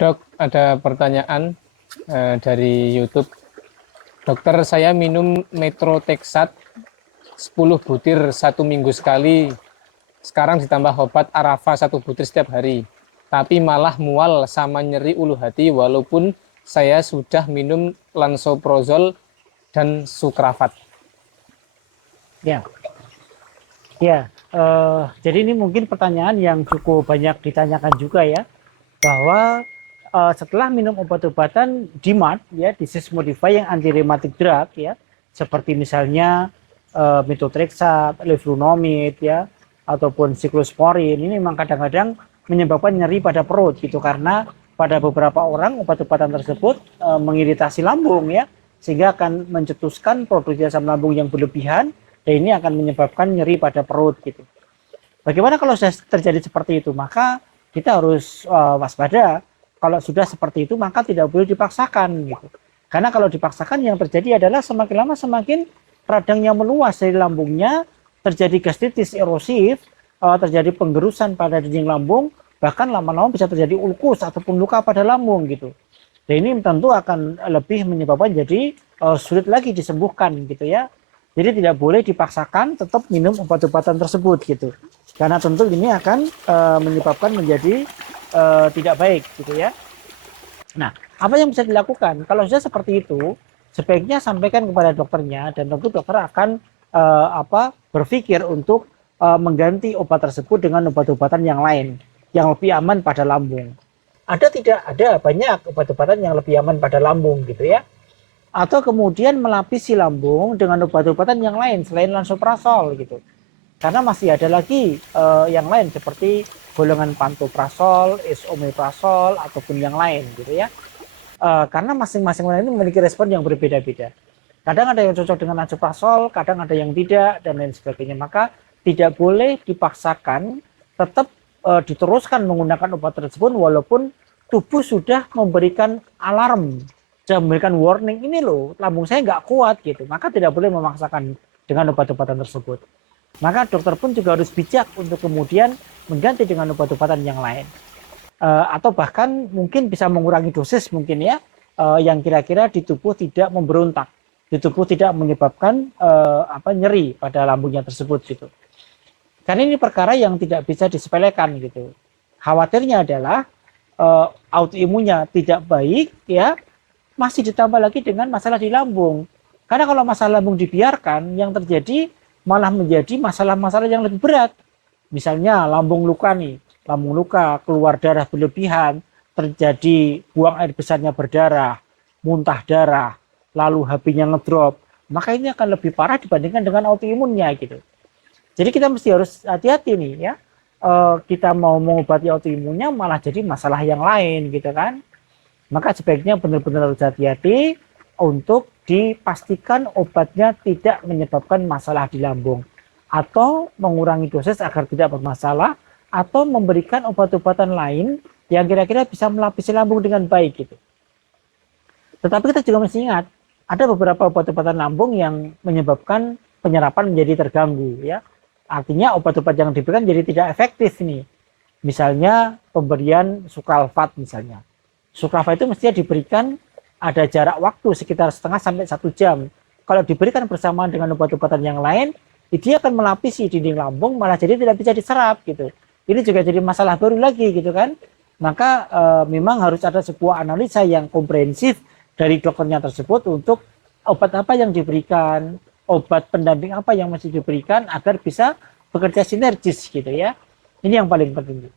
Dok, ada pertanyaan dari YouTube. Dokter, saya minum Metrotexat 10 butir 1 minggu sekali. Sekarang ditambah obat Arafa 1 butir setiap hari. Tapi malah mual sama nyeri ulu hati walaupun saya sudah minum Lansoprazol dan Sukrafat. Ya, jadi ini mungkin pertanyaan yang cukup banyak ditanyakan juga ya, bahwa setelah minum obat-obatan DMARD ya, disease modifying anti rheumatic drug ya, seperti misalnya methotrexate, leflunomid ya, ataupun cyclosporin, ini memang kadang-kadang menyebabkan nyeri pada perut gitu, karena pada beberapa orang obat-obatan tersebut mengiritasi lambung ya, sehingga akan mencetuskan produksi asam lambung yang berlebihan, dan ini akan menyebabkan nyeri pada perut gitu. Bagaimana kalau sudah terjadi seperti itu? Maka kita harus waspada. Kalau sudah seperti itu, maka tidak boleh dipaksakan gitu. Karena kalau dipaksakan, yang terjadi adalah semakin lama semakin radangnya meluas dari lambungnya, terjadi gastritis erosif, terjadi penggerusan pada dinding lambung, bahkan lama-lama bisa terjadi ulkus ataupun luka pada lambung gitu. Dan ini tentu akan lebih menyebabkan jadi sulit lagi disembuhkan gitu ya. Jadi tidak boleh dipaksakan tetap minum obat-obatan tersebut gitu. Karena tentu ini akan menyebabkan menjadi tidak baik gitu ya. Nah, apa yang bisa dilakukan? Kalau sudah seperti itu, sebaiknya sampaikan kepada dokternya, dan tentu dokter akan berpikir untuk mengganti obat tersebut dengan obat-obatan yang lain yang lebih aman pada lambung. Ada banyak obat-obatan yang lebih aman pada lambung gitu ya. Atau kemudian melapisi lambung dengan obat-obatan yang lain selain lansoprazol gitu. Karena masih ada lagi yang lain seperti golongan pantoprazol, esomeprazol ataupun yang lain gitu ya. Karena masing-masing ini memiliki respon yang berbeda-beda. Kadang ada yang cocok dengan lansoprazol, kadang ada yang tidak dan lain sebagainya. Maka tidak boleh dipaksakan, tetap diteruskan menggunakan obat tersebut walaupun tubuh sudah memberikan alarm, sudah memberikan warning, ini loh lambung saya nggak kuat gitu. Maka tidak boleh memaksakan dengan obat-obatan tersebut. Maka dokter pun juga harus bijak untuk kemudian mengganti dengan obat-obatan yang lain. Atau bahkan mungkin bisa mengurangi dosis mungkin ya, yang kira-kira di tubuh tidak memberontak, di tubuh tidak menyebabkan nyeri pada lambungnya tersebut gitu. Karena ini perkara yang tidak bisa disepelekan gitu. Khawatirnya adalah autoimunnya tidak baik ya, masih ditambah lagi dengan masalah di lambung. Karena kalau masalah lambung dibiarkan, yang terjadi malah menjadi masalah-masalah yang lebih berat. Misalnya lambung luka nih, lambung luka, keluar darah berlebihan, terjadi buang air besarnya berdarah, muntah darah, lalu HB-nya ngedrop, maka ini akan lebih parah dibandingkan dengan autoimunnya gitu. Jadi kita mesti harus hati-hati nih ya. Kita mau mengobati autoimunnya malah jadi masalah yang lain gitu kan. Maka sebaiknya benar-benar harus hati-hati untuk dipastikan obatnya tidak menyebabkan masalah di lambung, atau mengurangi dosis agar tidak bermasalah, atau memberikan obat-obatan lain yang kira-kira bisa melapisi lambung dengan baik gitu. Tetapi kita juga mesti ingat, ada beberapa obat-obatan lambung yang menyebabkan penyerapan menjadi terganggu ya. Artinya obat-obat yang diberikan jadi tidak efektif nih. Misalnya pemberian sukralfat misalnya. Sukralfat itu mestinya diberikan ada jarak waktu sekitar setengah sampai 1 jam. Kalau diberikan bersamaan dengan obat-obatan yang lain, dia akan melapisi dinding lambung, malah jadi tidak bisa diserap gitu. Ini juga jadi masalah baru lagi gitu kan. Maka memang harus ada sebuah analisa yang komprehensif dari dokternya tersebut untuk obat apa yang diberikan, obat pendamping apa yang masih diberikan agar bisa bekerja sinergis gitu ya. Ini yang paling penting.